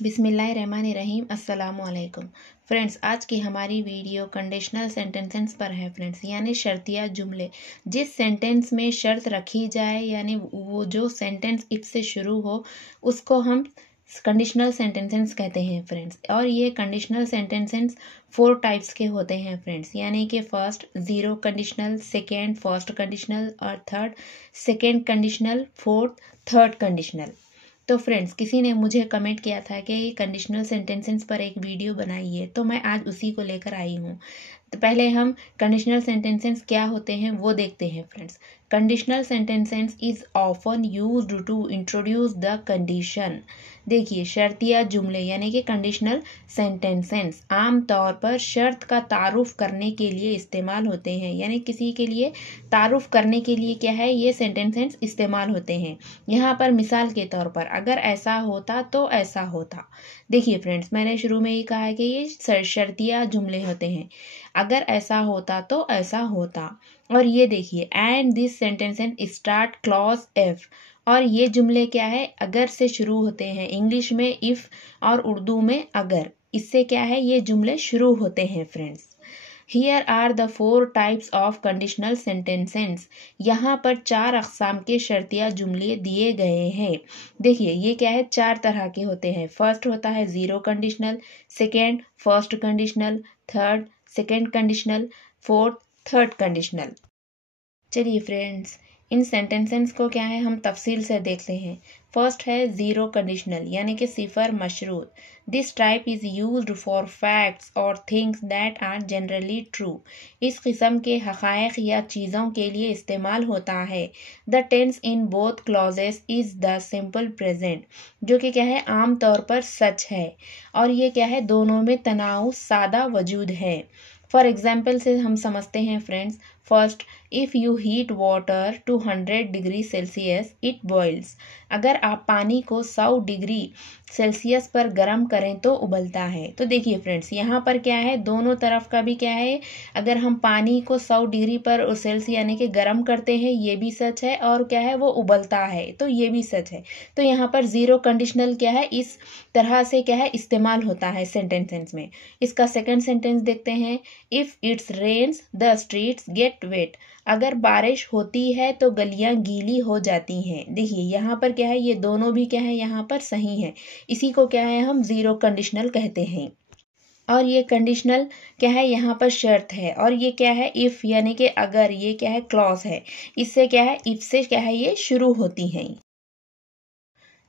बिस्मिल्लाहिर्रहमानिर्रहीम अस्सलामुअलैकुम फ्रेंड्स। आज की हमारी वीडियो कंडीशनल सेंटेंसेस पर है फ्रेंड्स, यानी शर्तिया जुमले। जिस सेंटेंस में शर्त रखी जाए यानी वो जो सेंटेंस इफ से शुरू हो उसको हम कंडीशनल सेंटेंसेस कहते हैं फ्रेंड्स। और ये कंडीशनल सेंटेंसेस 4 टाइप्स के होते हैं फ्रेंड्स, यानी कि first zero conditional, second first conditional और third second conditional, fourth third conditional. तो फ्रेंड्स, किसी ने मुझे कमेंट किया था कि कंडीशनल सेंटेंसेस पर एक वीडियो बनाइए, तो मैं आज उसी को लेकर आई हूँ। तो पहले हम कंडीशनल सेंटेंसेस क्या होते हैं वो देखते हैं friends. Conditional sentences is often used to introduce the condition. देखिए, शर्तिया जुमले यानी कि कंडीशनल सेंटेंसेस आम तौर पर शर्त का तारुफ करने के लिए इस्तेमाल होते हैं, यानी किसी के लिए तारुफ करने के लिए क्या है ये सेंटेंसेस इस्तेमाल होते हैं। यहाँ पर मिसाल के तौर पर अगर ऐसा होता तो ऐसा होता। देखिए फ्रेंड्स, मैंने शुरू में ही कहा है कि ये शर्तिया जुमले होते हैं। अगर ऐसा होता तो ऐसा होता। और ये देखिए, and this sentence start clause F. और ये जुमले क्या है, अगर से शुरू होते हैं। इंग्लिश में इफ और उर्दू में अगर, इससे क्या है ये जुमले शुरू होते हैं friends. Here are the 4 types of conditional sentences। यहाँ पर 4 अक़साम के शर्तिया जुमले दिए गए हैं। देखिए, ये क्या है, 4 तरह के होते हैं। फर्स्ट होता है zero conditional, second first conditional, third second conditional, fourth third conditional. चलिए फ्रेंड्स, इन सेंटेंसेस को क्या है हम तफसील से देखते हैं। फर्स्ट है जीरो कंडीशनल, यानी कि सिफर मशरूत। This type is used for facts और things that are generally true. इस किस्म के हक़ाइक़ या चीज़ों के लिए इस्तेमाल होता है। The tense in both clauses is the simple present, जो कि क्या है आम तौर पर सच है। और ये क्या है, दोनों में तनाव सादा वजूद है। फॉर एग्जाम्पल से हम समझते हैं friends. First, if you heat water to 100 degree Celsius it boils. अगर आप पानी को 100 डिग्री सेल्सियस पर गर्म करें तो उबलता है। तो देखिए फ्रेंड्स, यहाँ पर क्या है, दोनों तरफ का भी क्या है, अगर हम पानी को 100 डिग्री पर सेल्सियस यानी कि गर्म करते हैं ये भी सच है, और क्या है वो उबलता है तो ये भी सच है। तो यहाँ पर जीरो कंडीशनल क्या है इस तरह से क्या है इस्तेमाल होता है सेंटेंसेस में। इसका सेकंड सेंटेंस देखते हैं। If it's rains the streets get wet. अगर बारिश होती है तो गलियां गीली हो जाती हैं। देखिए, यहाँ पर क्या है, ये दोनों भी क्या है यहाँ पर सही है। इसी को क्या है हम जीरो कंडीशनल कहते हैं। और ये कंडीशनल क्या है, यहाँ पर शर्त है। और ये क्या है, इफ़ यानी कि अगर, ये क्या है क्लॉज है। इससे क्या है, इफ से क्या है ये शुरू होती हैं।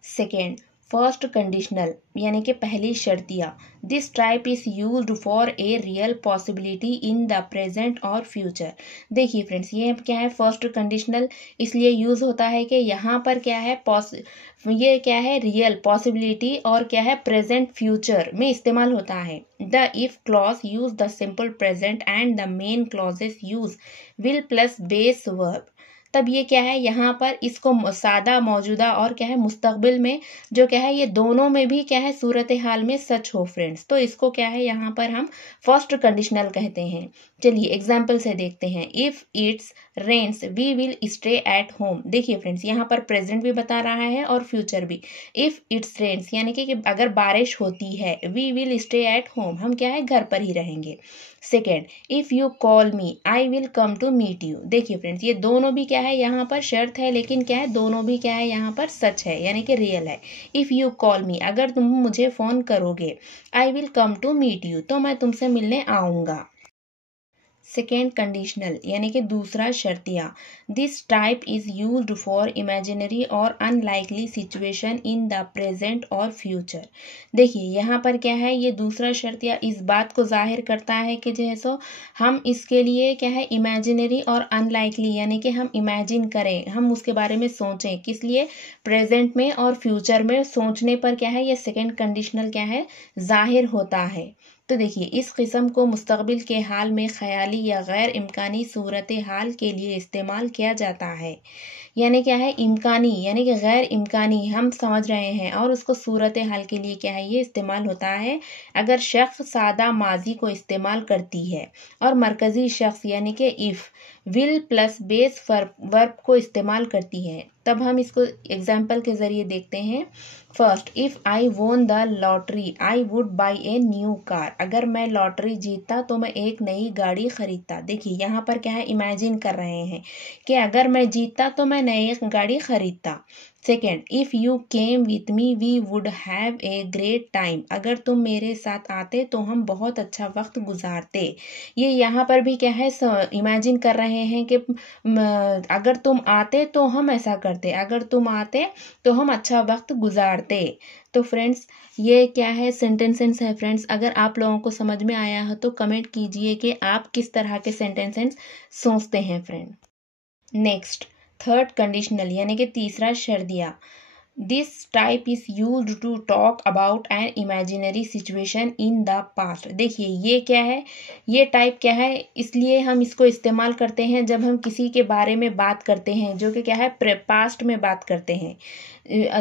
सेकेंड, फर्स्ट कंडीशनल यानी कि पहली शर्तिया। This type is used for a real possibility in the present और फ्यूचर। देखिए फ्रेंड्स, ये क्या है फर्स्ट कंडीशनल इसलिए यूज होता है कि यहाँ पर क्या है ये क्या है रियल पॉसिबिलिटी और क्या है प्रेजेंट फ्यूचर में इस्तेमाल होता है। The if clause use the simple present and the main clauses use will plus base verb. तब ये क्या है, यहाँ पर इसको सादा मौजूदा और क्या है मुस्तकबिल में जो क्या है ये दोनों में भी क्या है सूरत हाल में सच हो फ्रेंड्स, तो इसको क्या है यहाँ पर हम फर्स्ट कंडीशनल कहते हैं। चलिए एग्जाम्पल से देखते हैं। If it's rains we will stay at home. देखिए फ्रेंड्स, यहाँ पर प्रेजेंट भी बता रहा है और फ्यूचर भी। इफ इट्स रेन्स यानी कि अगर बारिश होती है, we will stay at home, हम क्या है घर पर ही रहेंगे। Second, if you call me I will come to meet you. देखिए फ्रेंड्स, ये दोनों भी क्या है यहाँ पर शर्त है, लेकिन क्या है दोनों भी क्या है यहाँ पर सच है यानी कि रियल है। इफ यू कॉल मी, अगर तुम मुझे फोन करोगे, I will come to meet you, तो मैं तुमसे मिलने आऊंगा। सेकेंड कंडीशनल यानी कि दूसरा शर्तिया। This type is used for imaginary और unlikely situation in the present और फ्यूचर। देखिए, यहाँ पर क्या है, ये दूसरा शर्तिया इस बात को जाहिर करता है कि जैसो हम इसके लिए क्या है इमेजिनरी और अनलाइकली यानी कि हम इमेजिन करें, हम उसके बारे में सोचें, किस लिए प्रेजेंट में और फ्यूचर में सोचने पर क्या है ये सेकेंड कंडीशनल क्या है जाहिर होता है। तो देखिए, इस किस्म को मुस्तकबिल के हाल में ख्याली या गैर इम्कानी सूरत हाल के लिए इस्तेमाल किया जाता है। यानी क्या है, इम्कानी यानी कि गैर इम्कानी हम समझ रहे हैं, और उसको सूरत हाल के लिए क्या है ये इस्तेमाल होता है अगर शख्स सादा माजी को इस्तेमाल करती है और मरकज़ी शख्स यानी कि if will plus base verb को इस्तेमाल करती है। तब हम इसको एग्जाम्पल के ज़रिए देखते हैं। First, if I won the lottery I would buy a new car. अगर मैं लॉटरी जीतता तो मैं एक नई गाड़ी खरीदता। देखिए यहाँ पर क्या है, इमेजिन कर रहे हैं कि अगर मैं जीतता तो मैं नई गाड़ी खरीदता। Second, if you came with me we would have a great time. अगर तुम मेरे साथ आते तो हम बहुत अच्छा वक्त गुजारते। ये यहाँ पर भी क्या है, इमेजिन कर रहे हैं कि अगर तुम आते तो हम ऐसा करते, अगर तुम आते तो हम अच्छा वक्त गुजारते। तो फ्रेंड्स ये क्या है, सेंटेंसेस है फ्रेंड्स। अगर आप लोगों को समझ में आया हो तो कमेंट कीजिए कि आप किस तरह के सेंटेंसेस सोचते हैं फ्रेंड। नेक्स्ट, थर्ड कंडीशनल यानी कि तीसरा शर्तिया। This type is used to talk about an imaginary situation in the past. देखिए ये क्या है, ये टाइप क्या है, इसलिए हम इसको इस्तेमाल करते हैं जब हम किसी के बारे में बात करते हैं जो कि क्या है, पास्ट में बात करते हैं।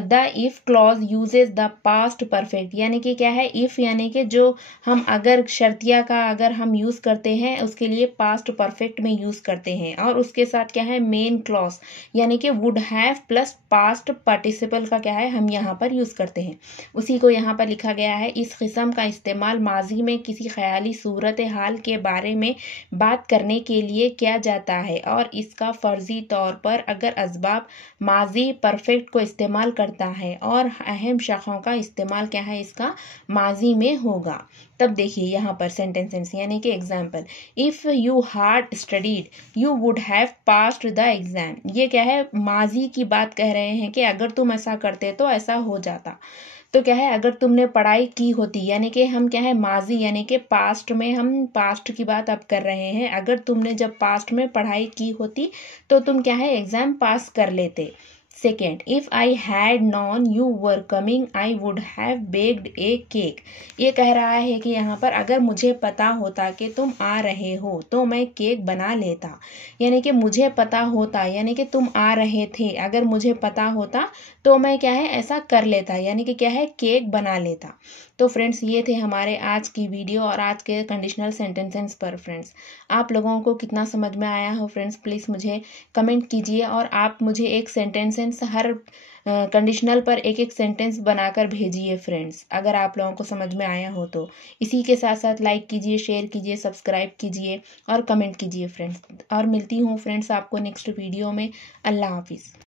The if clause uses the past perfect, यानी कि क्या है, इफ़ यानी कि जो हम अगर शर्तिया का अगर हम यूज़ करते हैं उसके लिए पास्ट परफेक्ट में यूज़ करते हैं, और उसके साथ क्या है, मेन क्लॉज यानी कि would have plus past participle का क्या है हम यहाँ पर यूज़ करते हैं। उसी को यहाँ पर लिखा गया है, इस किस्म का इस्तेमाल माजी में किसी ख्याली सूरत हाल के बारे में बात करने के लिए किया जाता है, और इसका फ़र्जी तौर पर अगर असबाब माजी परफेक्ट को इस्तेमाल करता है और अहम शख्सों का इस्तेमाल क्या है इसका माजी में होगा। तब देखिए यहाँ पर सेंटेंसेस यानी कि example, if you hard studied you would have passed the exam. ये क्या है, माजी की बात कह रहे हैं कि अगर तुम ऐसा करते तो ऐसा हो जाता। तो क्या है, अगर तुमने पढ़ाई की होती, यानी कि हम क्या है, माजी यानी कि पास्ट में, हम पास्ट की बात अब कर रहे हैं। अगर तुमने जब पास्ट में पढ़ाई की होती तो तुम क्या है, एग्जाम पास कर लेते। Second, if I had non you were coming I would have baked A cake. ये कह रहा है कि यहाँ पर अगर मुझे पता होता कि तुम आ रहे हो तो मैं केक बना लेता। यानी कि मुझे पता होता यानी कि तुम आ रहे थे, अगर मुझे पता होता तो मैं क्या है ऐसा कर लेता, यानी कि क्या है, केक बना लेता। तो फ्रेंड्स ये थे हमारे आज की वीडियो और आज के कंडीशनल सेंटेंसेस पर। फ्रेंड्स आप लोगों को कितना समझ में आया हो फ्रेंड्स, प्लीज़ मुझे कमेंट कीजिए, और आप मुझे एक सेंटेंसेस हर कंडीशनल पर एक एक सेंटेंस बनाकर भेजिए फ्रेंड्स, अगर आप लोगों को समझ में आया हो तो। इसी के साथ साथ लाइक कीजिए, शेयर कीजिए, सब्सक्राइब कीजिए और कमेंट कीजिए फ्रेंड्स। और मिलती हूँ फ्रेंड्स आपको नेक्स्ट वीडियो में। अल्लाह हाफिज़।